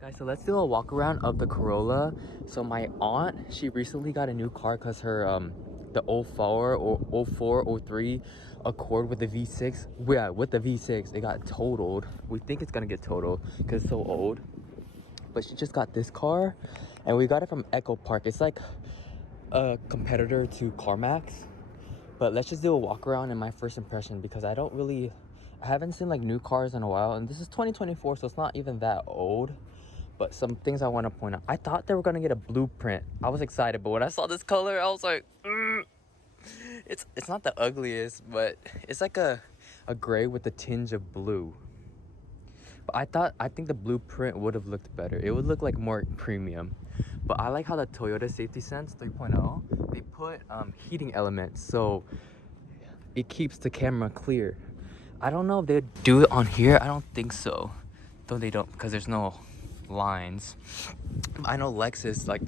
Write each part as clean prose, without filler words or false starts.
Guys, so let's do a walk around of the Corolla. So my aunt, she recently got a new car because her the '04 or '03 Accord with the V6, yeah, with the V6, it got totaled. We think it's gonna get totaled because it's so old. But she just got this car, and we got it from Echo Park. It's like a competitor to CarMax. But let's just do a walk around and my first impression, because I haven't seen like new cars in a while, and this is 2024, so it's not even that old. But some things I want to point out. I thought they were gonna get a blueprint. I was excited, but when I saw this color, I was like, it's not the ugliest, but it's like a gray with a tinge of blue. But I think the blueprint would have looked better. It would look like more premium. But I like how the Toyota Safety Sense 3.0, they put heating elements, so it keeps the camera clear. I don't know if they'd do it on here. I don't think so. Though they don't, because there's no lines. I know Lexus, like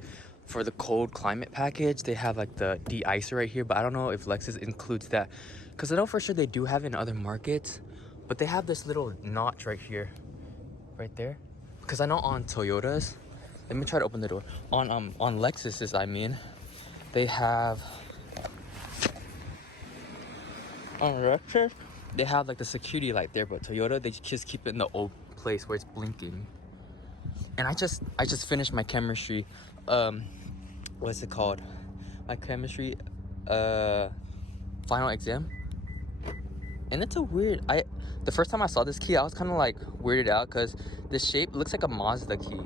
for the cold climate package, they have like the de-icer right here, but I don't know if Lexus includes that, because I know for sure they do have it in other markets, but they have this little notch right here, right there. Because I know on Toyotas, let me try to open the door. On Lexus's, I mean, they have on Lexus, they have like the security light there, but Toyota, they just keep it in the old place where it's blinking. And I just finished my chemistry, what's it called? My chemistry, final exam. And it's a weird, the first time I saw this key, I was kind of like weirded out because the shape looks like a Mazda key.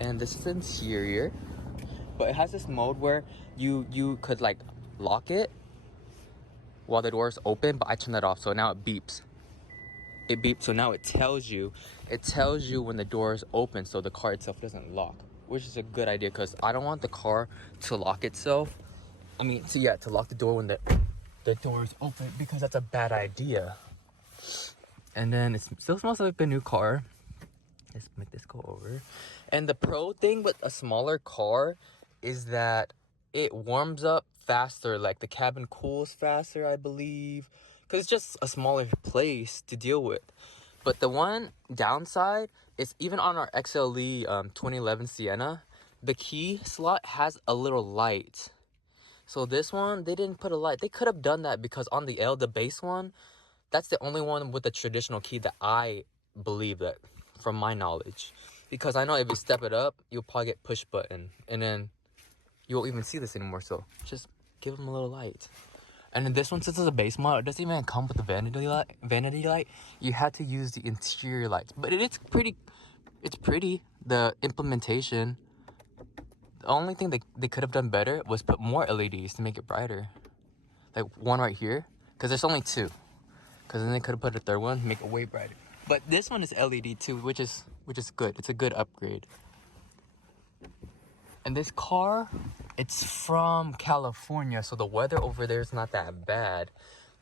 And this is the interior, but it has this mode where you could like lock it while the door is open, but I turned that off, so now it beeps. It beeps, so now it tells you when the door is open, so the car itself doesn't lock, which is a good idea because I don't want the car to lock itself. I mean, so yeah, to lock the door when the door is open, because that's a bad idea. And then it still smells like a new car. Let's make this go over. And the pro thing with a smaller car is that it warms up faster, like the cabin cools faster, I believe, because it's just a smaller place to deal with. But the one downside is even on our XLE 2011 Sienna, the key slot has a little light. So this one, they didn't put a light. They could have done that because on the L, the base one, that's the only one with the traditional key that I believe that, from my knowledge. Because I know if you step it up, you'll probably get push button, and then you won't even see this anymore. So just give them a little light. And then this one, since it's a base model, it doesn't even come with the vanity light. You had to use the interior lights, but it's pretty. The implementation. The only thing they could have done better was put more LEDs to make it brighter, like one right here, because there's only two. Because then they could have put a third one, make it way brighter. But this one is LED too, which is good. It's a good upgrade. And this car, it's from California, so the weather over there is not that bad.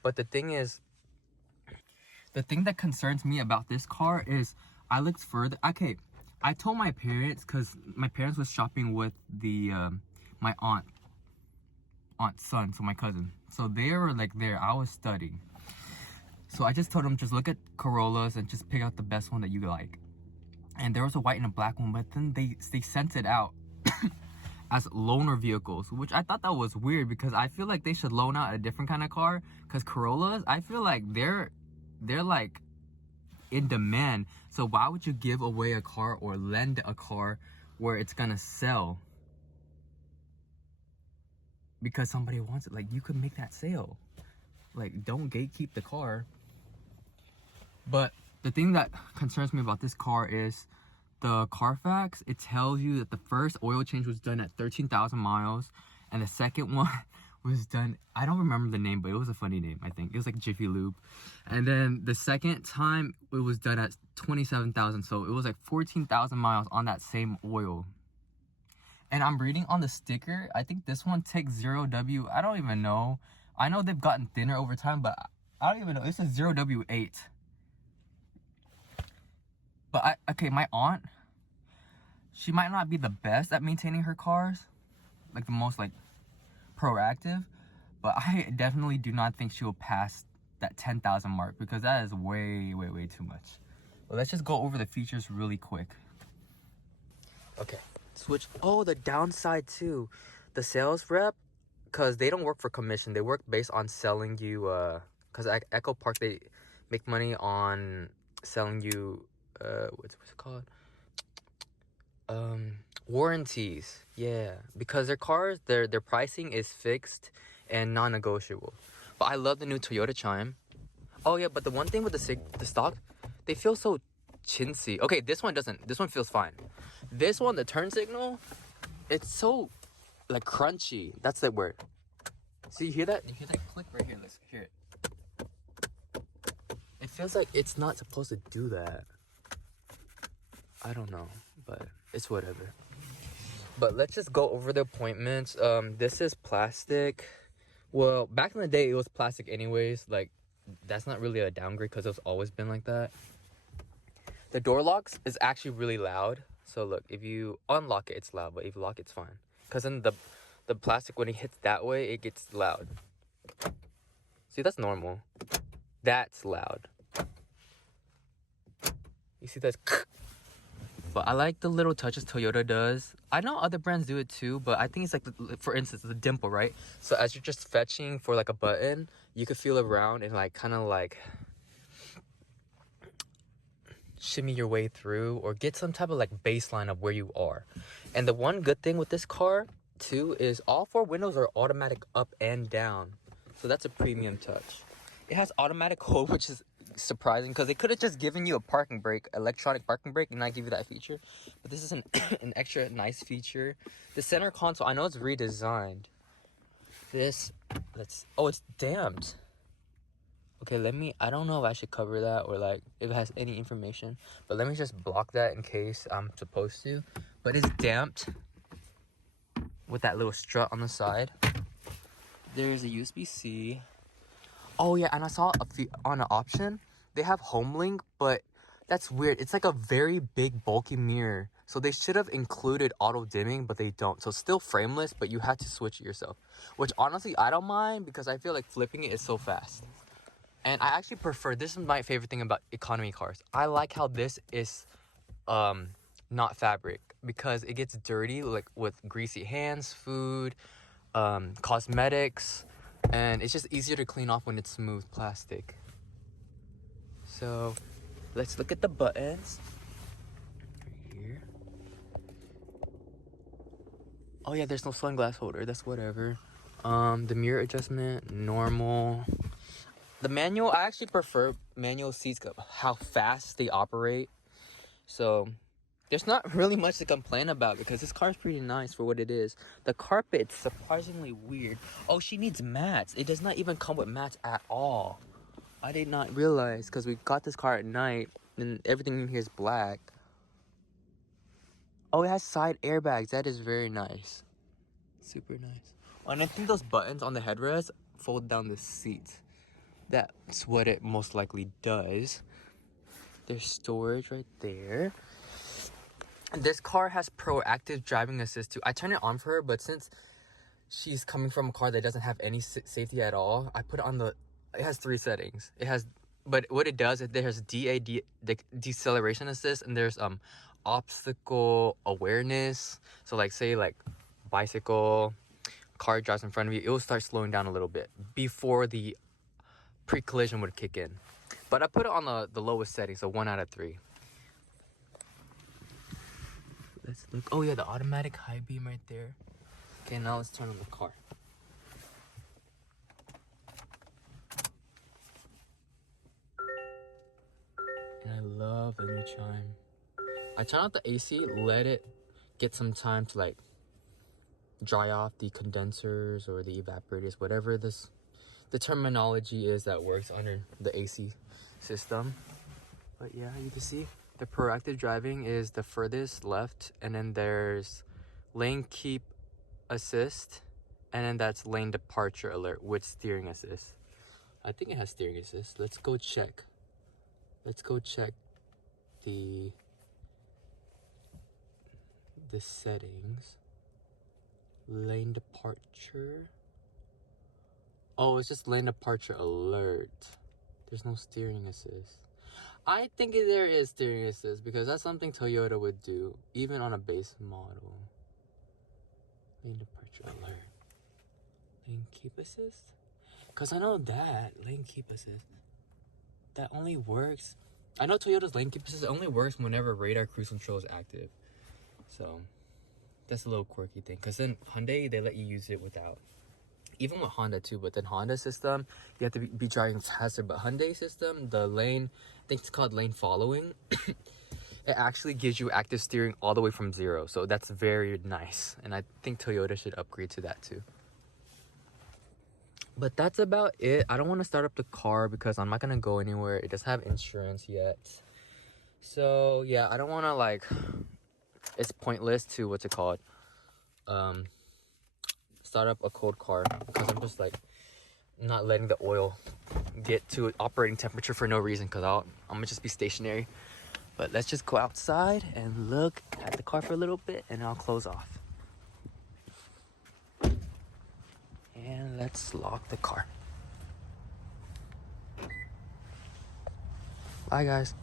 But the thing that concerns me about this car is I looked further. Okay, I told my parents, because my parents was shopping with the my aunt's son, so my cousin. So they were like there. I was studying. So I just told them, just look at Corollas and just pick out the best one that you like. And there was a white and a black one, but then they sent it out as loaner vehicles, which I thought that was weird, because I feel like they should loan out a different kind of car, because Corollas, I feel like they're like in demand. So why would you give away a car or lend a car where it's gonna sell because somebody wants it? Like, you could make that sale. Like, don't gatekeep the car. But the thing that concerns me about this car is the Carfax. It tells you that the first oil change was done at 13,000 miles, and the second one was done, I don't remember the name, but it was a funny name, I think. It was like Jiffy Lube. And then the second time, it was done at 27,000, so it was like 14,000 miles on that same oil. And I'm reading on the sticker, I think this one takes 0W, I don't even know. I know they've gotten thinner over time, but I don't even know. This is 0W8. But my aunt, she might not be the best at maintaining her cars, like the most like proactive, but I definitely do not think she will pass that 10,000 mark because that is way too much. But let's just go over the features really quick. Okay, switch. Oh, the downside too. The sales rep, because they don't work for commission. They work based on selling you, because at Echo Park, they make money on selling you, what's it called? Warranties. Yeah, because their cars, their pricing is fixed and non-negotiable. But I love the new Toyota Chime. Oh yeah, but the one thing with the stock, they feel so chintzy. Okay, this one doesn't. This one feels fine. This one, the turn signal, it's so like crunchy. That's the word. See, you hear that? You hear that click right here? Let's hear it. It feels like it's not supposed to do that. I don't know, but it's whatever. But let's just go over the appointments. This is plastic. Well, back in the day, it was plastic anyways. Like, that's not really a downgrade because it's always been like that. The door locks is actually really loud. So look, if you unlock it, it's loud, but if you lock it, it's fine. Because then the plastic, when it hits that way, it gets loud. See, that's normal. That's loud. You see that's... But I like the little touches Toyota does. I know other brands do it too, but I think it's like, for instance, the dimple, right? So as you're just fetching for like a button, you could feel around and like kind of like shimmy your way through or get some type of like baseline of where you are. And the one good thing with this car too is all 4 windows are automatic up and down. So that's a premium touch. It has automatic hold, which is surprising because they could have just given you a parking brake, electronic parking brake, and not give you that feature. But this is an extra nice feature. The center console, I know it's redesigned. It's damped. Okay, I don't know if I should cover that or like if it has any information, but let me just block that in case I'm supposed to. But it's damped with that little strut on the side. There's a USB-C. Oh yeah, and I saw on an option, they have home link, but that's weird. It's like a very big bulky mirror. So they should have included auto dimming, but they don't. So it's still frameless, but you had to switch it yourself. Which honestly, I don't mind because I feel like flipping it is so fast. And I actually prefer, this is my favorite thing about economy cars. I like how this is not fabric because it gets dirty like with greasy hands, food, cosmetics. And it's just easier to clean off when it's smooth plastic. So let's look at the buttons. Right here. Oh yeah, there's no sunglass holder. That's whatever. The mirror adjustment, normal. The manual, I actually prefer manual seats, how fast they operate. So there's not really much to complain about because this car is pretty nice for what it is. The carpet's surprisingly weird. Oh, she needs mats. It does not even come with mats at all. I did not realize because we got this car at night and everything in here is black. Oh, it has side airbags. That is very nice. Super nice. Oh, and I think those buttons on the headrest fold down the seat. That's what it most likely does. There's storage right there. This car has proactive driving assist too. I turn it on for her, but since she's coming from a car that doesn't have any safety at all, I put it on it has 3 settings. But what it does is there's deceleration assist, and there's obstacle awareness. So like say like bicycle, car drives in front of you, it will start slowing down a little bit before the pre-collision would kick in. But I put it on the lowest setting, so 1 out of 3. Let's look. Oh yeah, the automatic high beam right there. Okay, now let's turn on the car. And I love the new chime. I turn out the AC, let it get some time to like dry off the condensers or the evaporators, whatever the terminology is that works under the AC system. But yeah, you can see the proactive driving is the furthest left, and then there's lane keep assist, and then that's lane departure alert with steering assist. I think it has steering assist. Let's go check the settings. Lane departure. Oh, it's just lane departure alert. There's no steering assist. I think there is steering assist because that's something Toyota would do, even on a base model. Lane departure alert. Lane keep assist? Because I know that lane keep assist, that only works. I know Toyota's lane keep assist only works whenever radar cruise control is active. So that's a little quirky thing. Because then Hyundai, they let you use it without. Even with Honda too, but then Honda system, you have to be driving faster. But Hyundai system, the lane, I think it's called lane following. It actually gives you active steering all the way from 0. So that's very nice. And I think Toyota should upgrade to that too. But that's about it. I don't want to start up the car because I'm not going to go anywhere. It doesn't have insurance yet. So yeah, I don't want to like, it's pointless to, what's it called? Start up a cold car because I'm just like not letting the oil get to operating temperature for no reason because I'm gonna just be stationary. But let's just go outside and look at the car for a little bit and I'll close off. And let's lock the car. Bye guys.